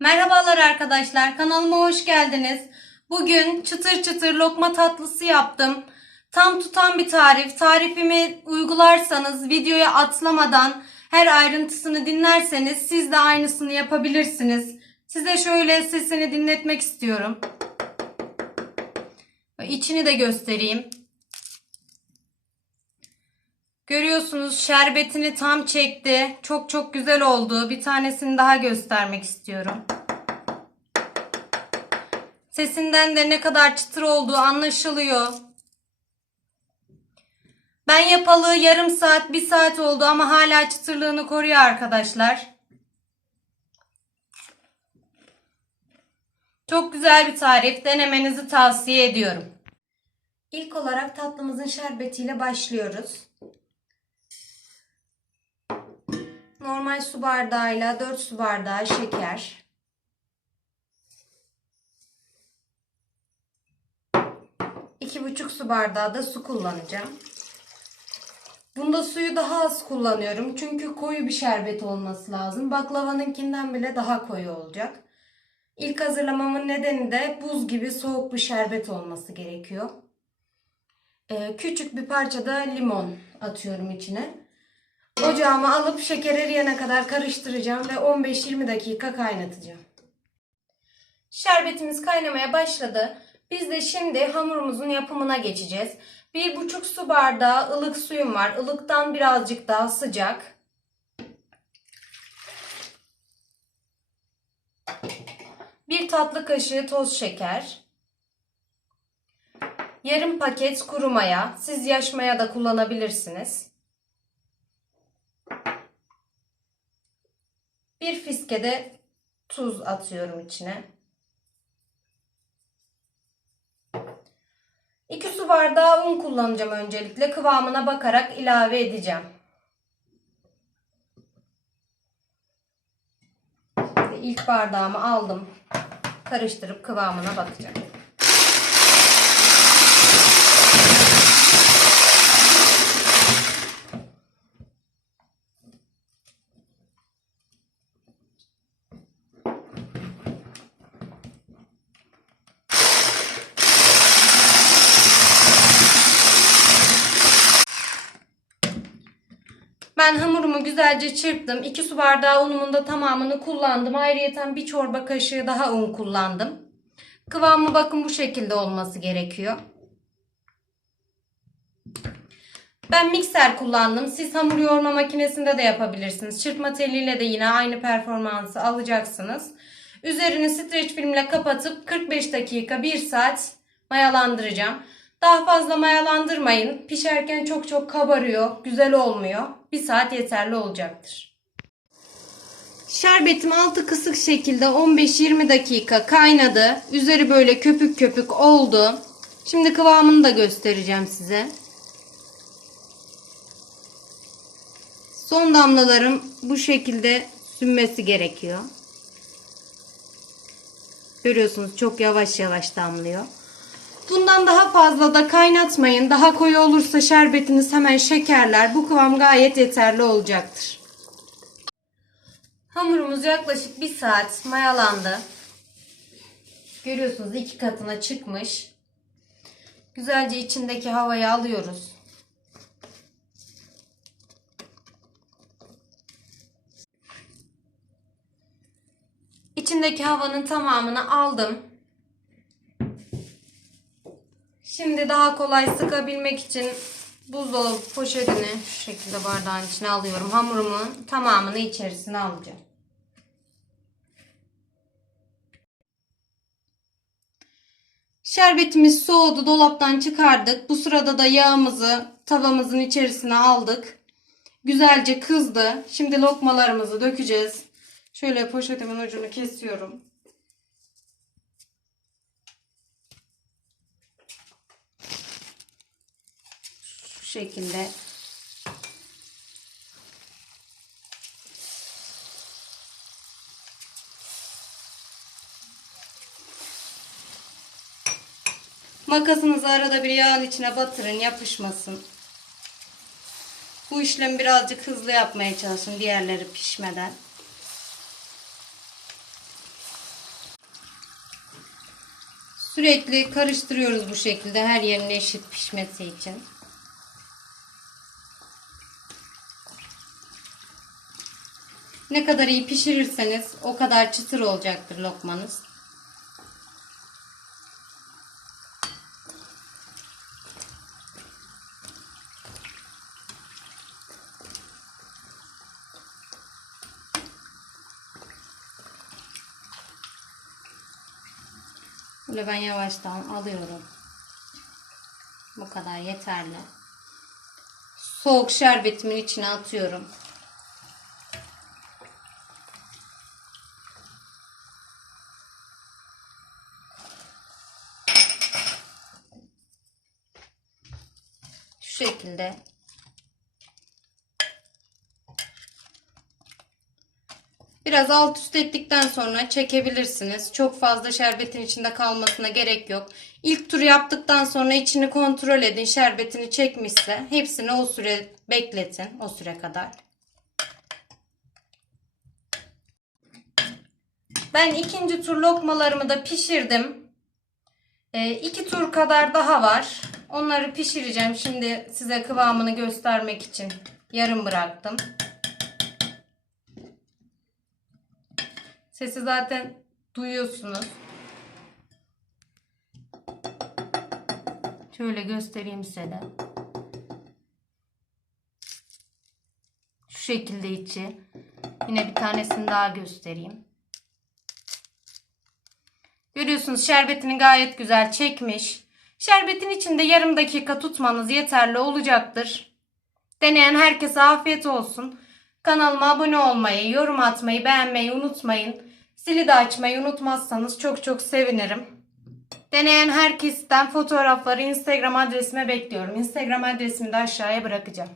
Merhabalar arkadaşlar, kanalıma hoş geldiniz. Bugün çıtır çıtır lokma tatlısı yaptım. Tam tutan bir tarif. Tarifimi uygularsanız, videoya atlamadan her ayrıntısını dinlerseniz siz de aynısını yapabilirsiniz. Size şöyle sesini dinletmek istiyorum. İçini de göstereyim. Görüyorsunuz şerbetini tam çekti. Çok çok güzel oldu. Bir tanesini daha göstermek istiyorum. Sesinden de ne kadar çıtır olduğu anlaşılıyor. Ben yapalı yarım saat, bir saat oldu ama hala çıtırlığını koruyor arkadaşlar. Çok güzel bir tarif. Denemenizi tavsiye ediyorum. İlk olarak tatlımızın şerbetiyle başlıyoruz. Normal su bardağıyla 4 su bardağı şeker. iki buçuk su bardağı da su kullanacağım. Bunda suyu daha az kullanıyorum. Çünkü koyu bir şerbet olması lazım. Baklavanınkinden bile daha koyu olacak. İlk hazırlamamın nedeni de buz gibi soğuk bir şerbet olması gerekiyor. Ee, küçük bir parça da limon atıyorum içine. Ocağıma alıp şeker eriyene kadar karıştıracağım ve 15-20 dakika kaynatacağım. Şerbetimiz kaynamaya başladı. Biz de şimdi hamurumuzun yapımına geçeceğiz. Bir buçuk su bardağı ılık suyum var. Ilıktan birazcık daha sıcak. Bir tatlı kaşığı toz şeker. Yarım paket kuru maya. Siz yaş maya da kullanabilirsiniz. Bir fiske de tuz atıyorum içine. 2 su bardağı un kullanacağım öncelikle. Kıvamına bakarak ilave edeceğim. İlk bardağımı aldım. Karıştırıp kıvamına bakacağım. Ben hamurumu güzelce çırptım. 2 su bardağı unumun da tamamını kullandım. Ayrıyeten bir çorba kaşığı daha un kullandım. Kıvamı bakın bu şekilde olması gerekiyor. Ben mikser kullandım. Siz hamur yoğurma makinesinde de yapabilirsiniz. Çırpma teliyle de yine aynı performansı alacaksınız. Üzerini streç filmle kapatıp 45 dakika 1 saat mayalandıracağım. Daha fazla mayalandırmayın. Pişerken çok çok kabarıyor. Güzel olmuyor. 1 saat yeterli olacaktır. Şerbetim altı kısık şekilde 15-20 dakika kaynadı. Üzeri böyle köpük köpük oldu. Şimdi kıvamını da göstereceğim size. Son damlalarım bu şekilde sünmesi gerekiyor. Görüyorsunuz çok yavaş yavaş damlıyor. Bundan daha fazla da kaynatmayın. Daha koyu olursa şerbetiniz hemen şekerler. Bu kıvam gayet yeterli olacaktır. Hamurumuz yaklaşık bir saat mayalandı. Görüyorsunuz iki katına çıkmış. Güzelce içindeki havayı alıyoruz. İçindeki havanın tamamını aldım. Şimdi daha kolay sıkabilmek için buzdolabı poşetini şu şekilde bardağın içine alıyorum. Hamurumun tamamını içerisine alacağım. Şerbetimiz soğudu. Dolaptan çıkardık. Bu sırada da yağımızı tavamızın içerisine aldık. Güzelce kızdı. Şimdi lokmalarımızı dökeceğiz. Şöyle poşetimin ucunu kesiyorum. Şekilde Makasınızı arada bir yağın içine batırın yapışmasın. Bu işlemi birazcık hızlı yapmaya çalışın diğerleri pişmeden. Sürekli karıştırıyoruz bu şekilde her yerin eşit pişmesi için. Ne kadar iyi pişirirseniz o kadar çıtır olacaktır lokmanız. Böyle ben yavaştan alıyorum. Bu kadar yeterli. Soğuk şerbetimin içine atıyorum. Şu şekilde Biraz alt üst ettikten sonra çekebilirsiniz. Çok fazla şerbetin içinde kalmasına gerek yok. İlk tur yaptıktan sonra içini kontrol edin. Şerbetini çekmişse hepsini o süre bekletin. O süre kadar. Ben ikinci tur lokmalarımı da pişirdim. E, iki tur kadar daha var. Onları pişireceğim. Şimdi size kıvamını göstermek için yarım bıraktım. Sesi zaten duyuyorsunuz. Şöyle göstereyim size de. Şu şekilde içi. Yine bir tanesini daha göstereyim. Görüyorsunuz şerbetini gayet güzel çekmiş. Şerbetin içinde yarım dakika tutmanız yeterli olacaktır. Deneyen herkese afiyet olsun. Kanalıma abone olmayı, yorum atmayı, beğenmeyi unutmayın. Zili de açmayı unutmazsanız çok çok sevinirim. Deneyen herkesten fotoğrafları Instagram adresime bekliyorum. Instagram adresimi de aşağıya bırakacağım.